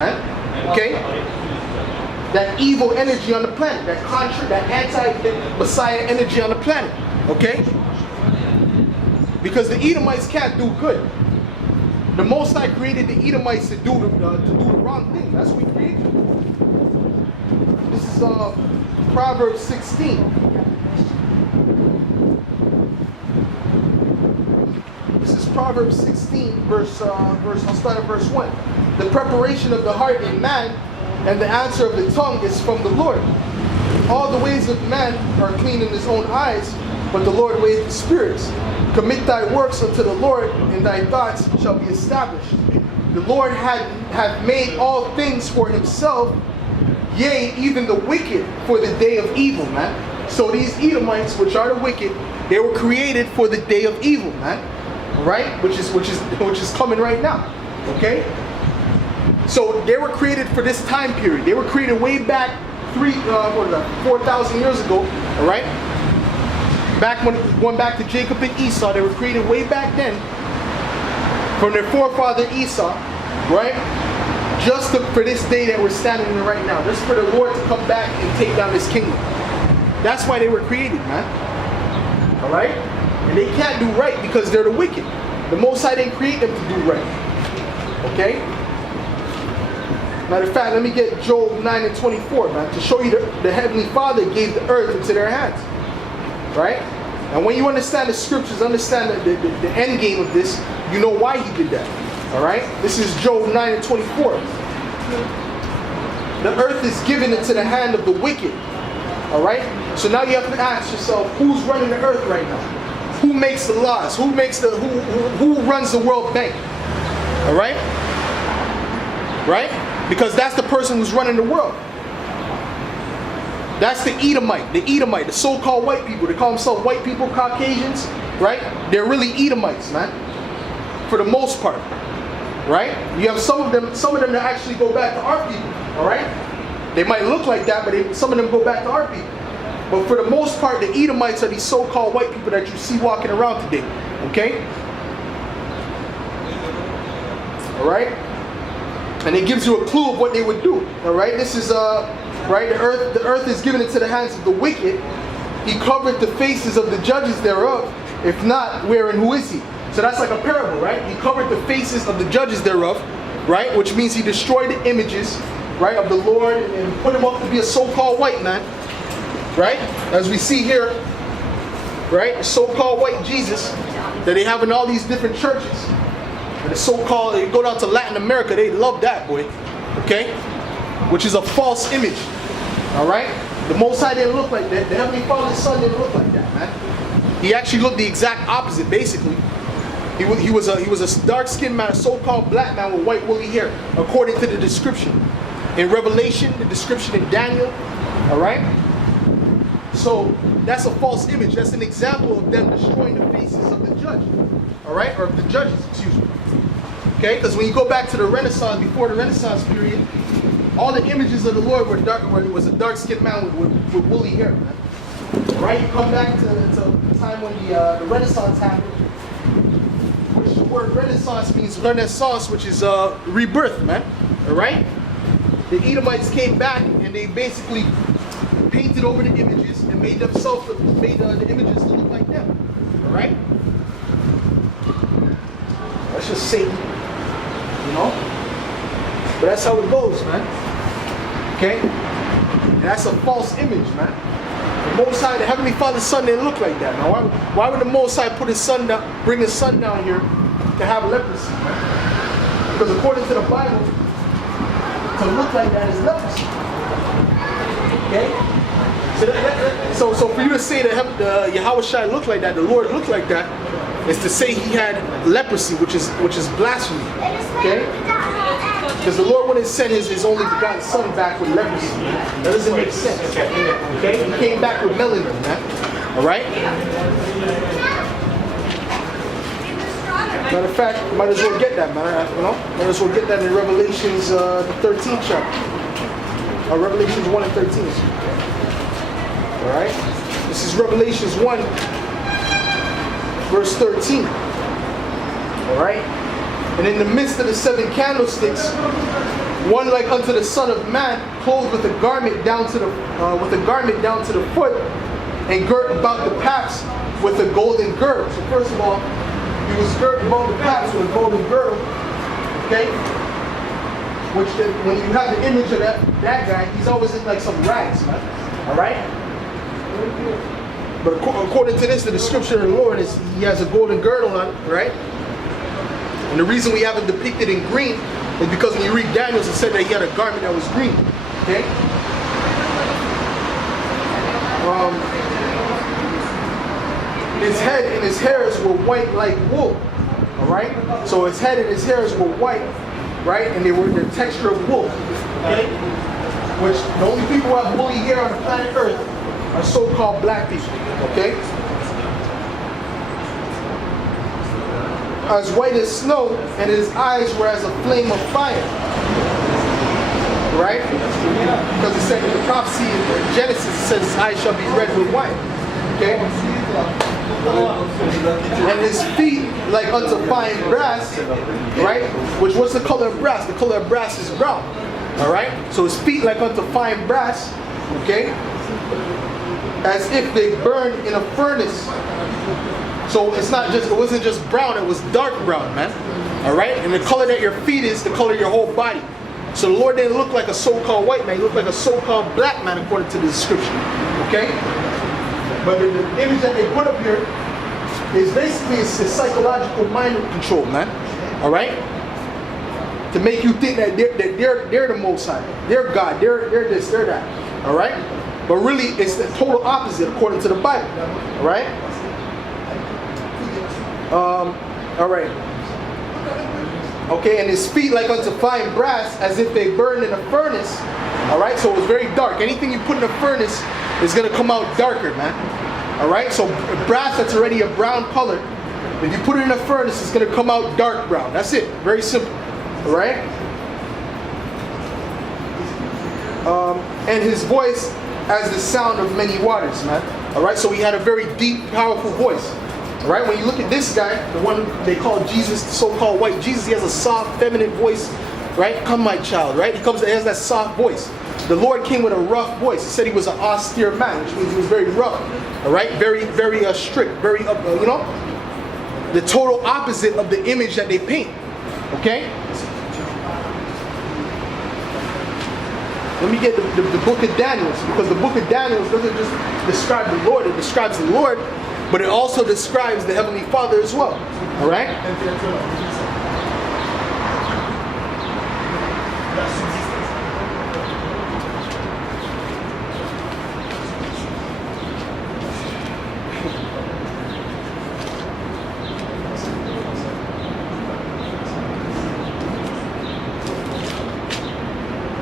Okay? That evil energy on the planet, that anti-Messiah energy on the planet. Okay? Because the Edomites can't do good. The Most High created the Edomites to do the wrong thing. That's what He created. This is Proverbs 16. This is Proverbs 16, I'll start at verse 1. The preparation of the heart in man, and the answer of the tongue is from the Lord. All the ways of man are clean in his own eyes, but the Lord weigheth the spirits. Commit thy works unto the Lord, and thy thoughts shall be established. The Lord hath made all things for himself, yea, even the wicked for the day of evil, man. So these Edomites, which are the wicked, they were created for the day of evil, man. Right? Which is coming right now. Okay? So they were created for this time period. They were created way back 4,000 years ago. All right? Going back to Jacob and Esau, they were created way back then from their forefather Esau, right? Just for this day that we're standing in right now, just for the Lord to come back and take down His kingdom. That's why they were created, man. All right? And they can't do right because they're the wicked. The Most High didn't create them to do right. Okay? Matter of fact, let me get Job 9 and 24, man, to show you the Heavenly Father gave the earth into their hands. Right? And when you understand the scriptures, understand the end game of this, you know why He did that. Alright? This is Job 9 and 24. The earth is given into the hand of the wicked. Alright? So now you have to ask yourself, who's running the earth right now? Who makes the laws? Who runs the World Bank? Alright? Right? Because that's the person who's running the world. That's the Edomite, the so-called white people. They call themselves white people, Caucasians, right? They're really Edomites, man. For the most part, right? You have some of them that actually go back to our people, all right? They might look like that, but some of them go back to our people. But for the most part, the Edomites are these so-called white people that you see walking around today, okay? All right? And it gives you a clue of what they would do, all right? This is right? The earth is given into the hands of the wicked. He covered the faces of the judges thereof. If not, where and who is He? So that's like a parable, right? He covered the faces of the judges thereof, right? Which means He destroyed the images, right, of the Lord and put Him up to be a so-called white man, right? As we see here, right? The so-called white Jesus that they have in all these different churches. And the so-called, they go down to Latin America, they love that, boy. Okay? Which is a false image. Alright? The Most High didn't look like that. The Heavenly Father's Son didn't look like that, man. He actually looked the exact opposite, basically. He was a dark-skinned man, a so-called black man with white woolly hair, according to the description. In Revelation, the description in Daniel. Alright? So, that's a false image. That's an example of them destroying the faces of the judge. Alright? Or of the judges, excuse me. Okay? Because when you go back to the Renaissance, before the Renaissance period, all the images of the Lord were dark, where it was a dark-skinned man with woolly hair, man. Right? You come back to the time when the Renaissance happened, which the word Renaissance means renaissance, which is rebirth, man. Alright? The Edomites came back and they basically painted over the images and made the images to look like them. Alright? That's just Satan. You know? But that's how it goes, man. Okay? And that's a false image, man. The Most High, the Heavenly Father's Son didn't look like that. Now, why would the Most High put His Son down, bring His Son down here to have leprosy, man? Because according to the Bible, to look like that is leprosy. Okay? So for you to say that Yahweh Shai looked like that, the Lord looked like that, is to say He had leprosy, which is blasphemy. Okay? Because the Lord wouldn't send his only begotten Son back with leprosy. That doesn't make sense. Okay? He came back with melanin, man. Alright? Matter of fact, you might as well get that, man. You know? Might as well get that in Revelations the 13th chapter. Or Revelations 1 and 13. Alright? This is Revelations 1, verse 13. Alright? And in the midst of the 7 candlesticks, One like unto the Son of Man, clothed with a garment down to the foot, and girt about the paps with a golden girdle. So first of all, he was girt about the paps with a golden girdle. Okay? Which when you have the image of that guy, he's always in like some rags, man. Alright? But according to this, the description of the Lord is he has a golden girdle on, right? And the reason we have it depicted in green is because when you read Daniel, it said that he had a garment that was green. Okay? His head and his hairs were white like wool. Alright? So his head and his hairs were white, right? And they were the texture of wool. Okay? Which the only people who have woolly hair on the planet Earth are so-called black people. Okay? As white as snow, and his eyes were as a flame of fire. Right? Because it said in the prophecy in Genesis, it says his eyes shall be red with wine. Okay? And his feet like unto fine brass, right? Which what's the color of brass? The color of brass is brown. Alright? So his feet like unto fine brass, okay? As if they burned in a furnace. So it wasn't just brown, it was dark brown, man. Alright? And the color that your feet is the color of your whole body. So the Lord didn't look like a so-called white man, he looked like a so-called black man according to the description. Okay? But the image that they put up here is basically it's psychological mind control, man. Alright? To make you think that they're the Most High. They're God. They're this, they're that. Alright? But really it's the total opposite according to the Bible. Alright? Alright. Okay, and his feet like unto fine brass, as if they burned in a furnace. Alright, so it was very dark. Anything you put in a furnace is going to come out darker, man. Alright, so brass that's already a brown color, if you put it in a furnace, it's going to come out dark brown. That's it. Very simple. Alright? And his voice as the sound of many waters, man. Alright, so he had a very deep, powerful voice. Alright, when you look at this guy, the one they call Jesus, the so-called white Jesus, he has a soft, feminine voice. Right? Come, my child. Right? He has that soft voice. The Lord came with a rough voice. He said he was an austere man, which means he was very rough. Alright? Very, very strict. Very, the total opposite of the image that they paint. Okay? Let me get the book of Daniel, because the book of Daniel doesn't just describe the Lord, it describes the Lord, but it also describes the Heavenly Father as well. Alright?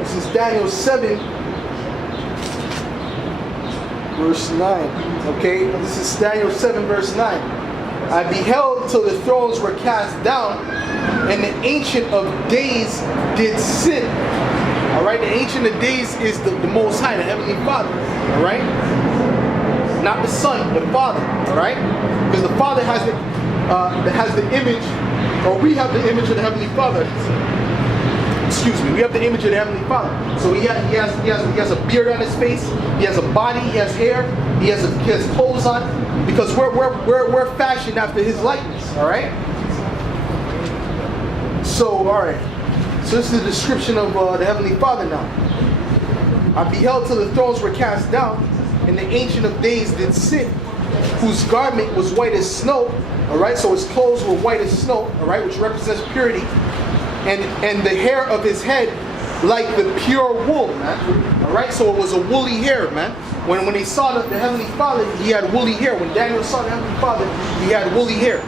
This is Daniel 7, verse 9. Okay, this is Daniel 7, verse 9. I beheld till the thrones were cast down, and the Ancient of Days did sit. Alright, the Ancient of Days is the Most High, the Heavenly Father. Alright? Not the Son, the Father. Alright? Because the Father has the image, or we have the image of the Heavenly Father. Excuse me, we have the image of the Heavenly Father. So he has a beard on his face, he has a body, he has hair, he has clothes on, because we're fashioned after his likeness, alright? So, alright. So this is the description of the Heavenly Father now. I beheld till the thrones were cast down, and the Ancient of Days did sit, whose garment was white as snow, alright? So his clothes were white as snow, alright, which represents purity. And the hair of his head like the pure wool, man. Alright, so it was a woolly hair, man. When they saw the Heavenly Father, he had woolly hair. When Daniel saw the Heavenly Father, he had woolly hair.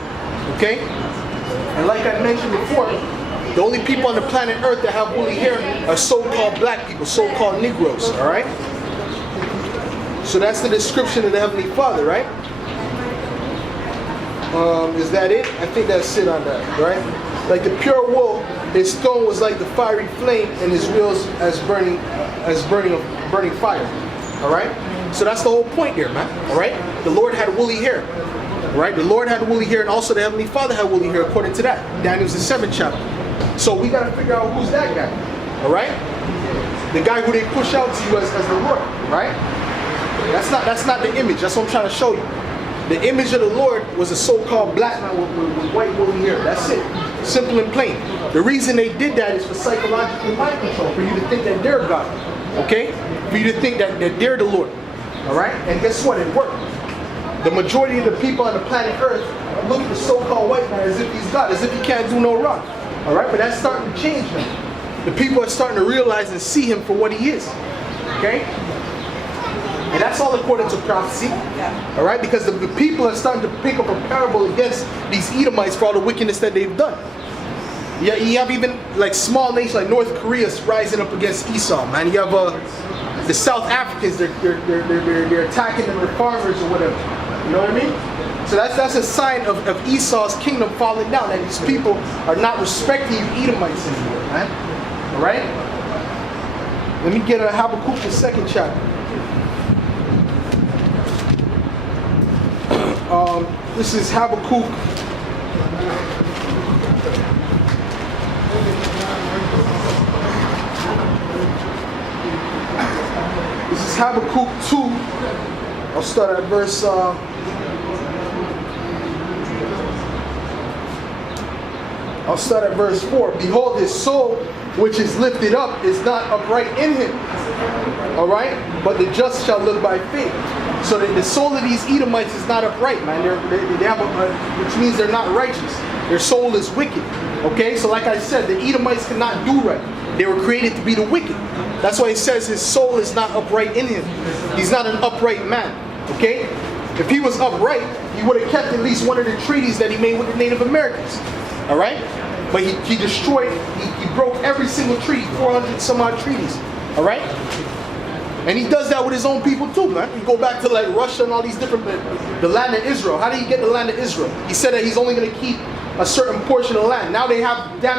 Okay? And like I mentioned before, the only people on the planet Earth that have woolly hair are so-called black people, so-called Negroes, alright? So that's the description of the Heavenly Father, right? Is that it? I think that's it on that, right? Like the pure wool, his stone was like the fiery flame, and his wheels as burning fire. Alright? So that's the whole point here, man. Alright? The Lord had woolly hair. Right? The Lord had woolly hair, and also the Heavenly Father had woolly hair according to that. Daniel's the 7th chapter. So we gotta figure out who's that guy. All right? The guy who they push out to you as the Lord, right? That's not the image. That's what I'm trying to show you. The image of the Lord was a so-called black man with white woolly hair. That's it. Simple and plain. The reason they did that is for psychological mind control, for you to think that they're God. Okay? For you to think that they're the Lord. Alright? And guess what? It worked. The majority of the people on the planet Earth look at the so-called white man as if he's God, as if he can't do no wrong. Alright? But that's starting to change now. The people are starting to realize and see him for what he is. Okay? And that's all according to prophecy. All right? Because the people are starting to pick up a parable against these Edomites for all the wickedness that they've done. Yeah, you have even like small nations like North Korea rising up against Esau, man. You have the South Africans, they're attacking their farmers or whatever. You know what I mean? So that's a sign of Esau's kingdom falling down, that these people are not respecting you Edomites anymore, man. All right? Let me get a Habakkuk, the 2nd chapter. This is Habakkuk. This is Habakkuk 2. I'll start at verse. I'll start at verse 4. Behold, his soul, which is lifted up, is not upright in him. All right, but the just shall live by faith. So that the soul of these Edomites is not upright, man. They have which means they're not righteous. Their soul is wicked. Okay, so like I said, the Edomites cannot do right. They were created to be the wicked. That's why it says his soul is not upright in him. He's not an upright man. Okay, if he was upright, he would have kept at least one of the treaties that he made with the Native Americans. All right, but he destroyed. He broke every single treaty, 400 some odd treaties. All right. And he does that with his own people too, man. You go back to like Russia and all these different, the land of Israel. How did he get the land of Israel? He said that he's only going to keep a certain portion of the land. Now they have damn